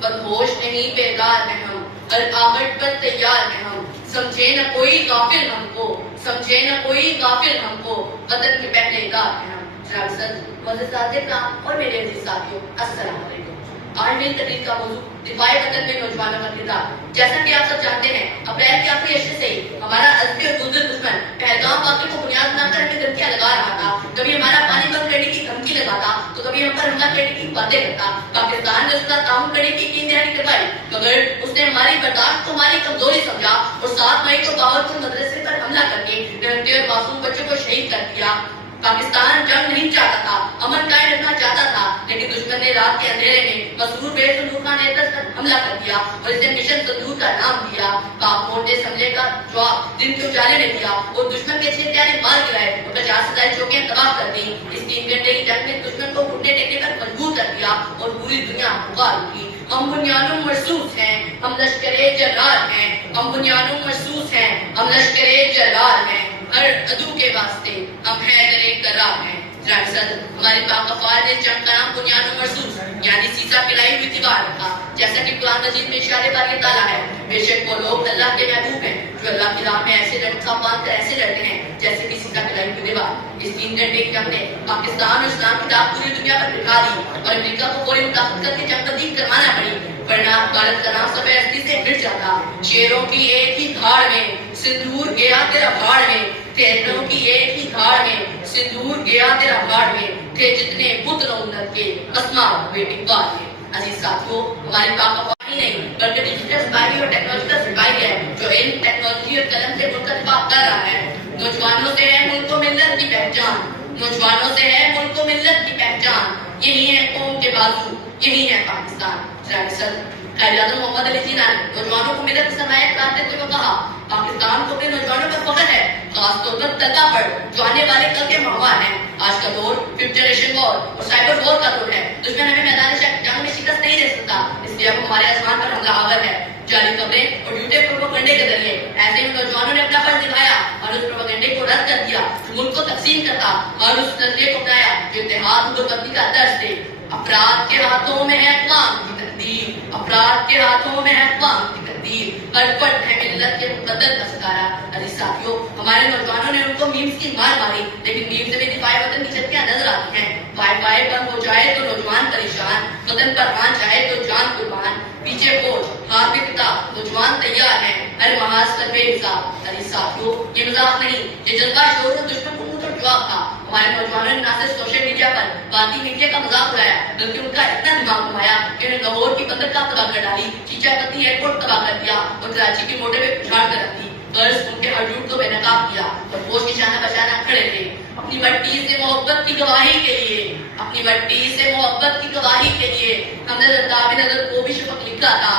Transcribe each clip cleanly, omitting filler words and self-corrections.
بدہوش نہیں بیدار ہیں ہم، ہر آہٹ پر تیار ہیں ہم، سمجھے نہ کوئی غافل ہم کو، سمجھے نہ کوئی غافل ہم کو، وطن کے پہلے گار ہیں ہم۔ جناب صدر معزز کرام اور میرے عزیز ساتھیوں، السلام علیکم۔ آج میری تقریر کا موضوع دفاع وطن میں نوجوانوں کا کردار۔ جیسا کہ آپ سب جانتے ہیں، اپریل کے آخری ہفتے سے ہی ہمارا عزبی اور بزدل دشمن پہلگام واقعے کو بنیاد بنا کر ہمیں دھمکیاں لگا رہا تھا، کبھی ہمارا پانی بند کرنے کی دھمکی لگاتا تو کبھی ہم پر حملہ کرنے کی باتیں کرتا۔ پاکستان نے اس کا تعاون کرنے کی یقین دہانی کروائی، مگر اس نے ہماری برداشت کو ہماری کمزوری سمجھا اور 7 مئی کو باورپور مدرسے پر حملہ کر کے نہتے اور معصوم بچوں کو شہید کر دیا۔ پاکستان جنگ نہیں چاہتا تھا، امن قائم رکھنا چاہتا تھا، لیکن دشمن نے رات کے اندھیرے میں مسرور بے سندور خان ایدرس پر حملہ کر دیا اور اسے مشن سندور کا نام دیا۔ پاک فوج نے حملے کا جواب دن کے اجالے میں دیا اور دشمن کے 6 ہتھیارے مار گرائے اور 50 سے زائد چوکیاں تباہ کر دی۔ اس 3 گھنٹے کی جنگ میں دشمن کو گھٹنے ٹیکنے پر مجبور کر دیا اور پوری دنیا پکار اٹھی۔ ہم بنیادوں محسوس ہیں، ہم لشکر جرار ہیں، ہم بنیادوں محسوس ہیں، ہم لشکر جرار ہیں، ہر عدو کے واسطے ہم حیدر کرار ہیں۔ جناب صدر ہماری پاک افواج نے جنگ کا نام بنیاد محسوس یعنی سیسا پلائی ہوئی دیوار رکھا، جیسا کہ قرآن مجید میں اشارے بار یہ تعالیٰ ہے، بے شک وہ لوگ اللہ کے محبوب ہیں جو اللہ کی راہ میں ایسے لڑکا باندھ کر ایسے لڑتے ہیں جیسے کہ سیسا پلائی ہوئی دیوار۔ اس 3 گھنٹے کی جنگ نے پاکستان اور اسلام کی داغ پوری دنیا پر بٹھا دی اور امریکہ کو فوری مداخلت کر کے جنگ تبدیل کروانا پڑی، ورنہ بھارت کا نام سب ہستی سے مٹ جاتا۔ شیروں کی ایک ہی دھاڑ میں سندور گیا تیرا بھاڑ میں، تیروں کی ایک ہی دھاڑ میں سندور گیا تیرا بھاڑ میں، تھے جتنے بت رونت کے اسماء ہوئے اقبال کے۔ عزیز ساتھیوں، ہماری پاک افواج ہی نہیں بلکہ ڈیجیٹل سپاہی اور ٹیکنالوجیکل سپاہی ہے جو علم، ٹیکنالوجی اور قلم سے ملک کا دفاع کر رہا ہے۔ نوجوانوں سے ہے ملک و ملت کی پہچان، نوجوانوں سے ہے ملک و ملت کی پہچان، یہی ہے قوم کے بازو، یہی ہے پاکستان۔ جناب صدر قائد اعظم محمد علی جناح نے نوجوانوں کو ملت کی سرمایہ قرار دیتے ہوئے کہا، پاکستان کو اپنے نوجوانوں پر فخر ہے، خاص طور پر طلبا پر جو آنے والے کل کے مہمان ہیں۔ آج کا دور 5th جنریشن وار اور سائبر وار کا دور ہے۔ دشمن ہمیں میدان جنگ میں شکست نہیں دے سکتا، اس لیے اب ہمارے آسمان پر حملہ آور ہے۔ جعلی خبریں اور جھوٹے پروپیگنڈے کے ذریعے ایسے ہی نوجوانوں نے اپنا فرض نبھایا اور اس پروپیگنڈے کو رد کر دیا جو ملک کو تقسیم کرتا اور اس نظریے کو اپنایا جو اتحاد اور برابری کا درس دے۔ افراد کے ہاتھوں میں ہے اقوام کی تقدیر، افراد کے ہاتھوں میں ہے اقوام کی تقدیر، ہر فرد ہے ملت کے مقدر کا ستارہ۔ عزیز ساتھیوں، ہمارے نوجوانوں نے ان کو میمز کی مار ماری، لیکن میمز میں دفاع وطن کی جھلکیاں نظر آتی ہیں۔ وائی فائی بند ہو جائے تو نوجوان پریشان، وطن پر آن جائے تو جان قربان، پیچھے فوج ہاتھ میں کتاب، نوجوان تیار ہیں ہر محاذ پر بے حساب۔ عزیز ساتھیوں، یہ مذاق نہیں، یہ جذبہ شعور اور دشمن کو منہ توڑ جواب تھا۔ ہمارے نوجوانوں نے نہ صرف سوشل میڈیا پر بھارتی میڈیا کا مذاق اڑایا بلکہ ان کا اتنا دماغ گھمایا کہ انہیں لاہور کی بندرگاہ تباہ کر ڈالی، چیچا پتی ایئرپورٹ تباہ کر دیا اور کراچی کے موٹر وے اجاڑ کر رکھ دی۔ غرض ان کے ہر جھوٹ کو بے نقاب کیا اور فوج کی شانہ بشانہ کھڑے تھے اپنی مٹی سے محبت کی گواہی کے لیے، اپنی مٹی سے محبت کی گواہی کے لیے۔ ہم نے رضا بن نظر کو بھی شفق لکھا تھا،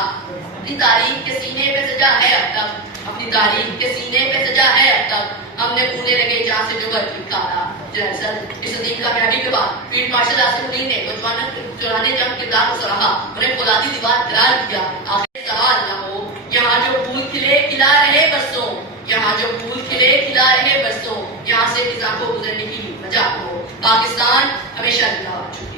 اپنی تاریخ کے سینے پہ سجا ہے اب تک، اپنی تاریخ کے سینے پہ سجا ہے اب تک، ہم نے پھولے لگے جہاں سے جو گھر لکھا تھا۔ اس عظیم کامیابی کے بعد فیلڈ مارشل آصف الدین نے نوجوانوں کے چورانے جنگ کردار کو سراہا، انہیں فولادی دیوار قرار دیا۔ آخر سوال نہ ہو، یہاں جو پھول کھلے کھلا رہے برسوں، یہاں جو پھول کھلے کھلا رہے برسوں، یہاں سے فضا کو گزرنے کی وجہ ہو۔ پاکستان ہمیشہ زندہ باد۔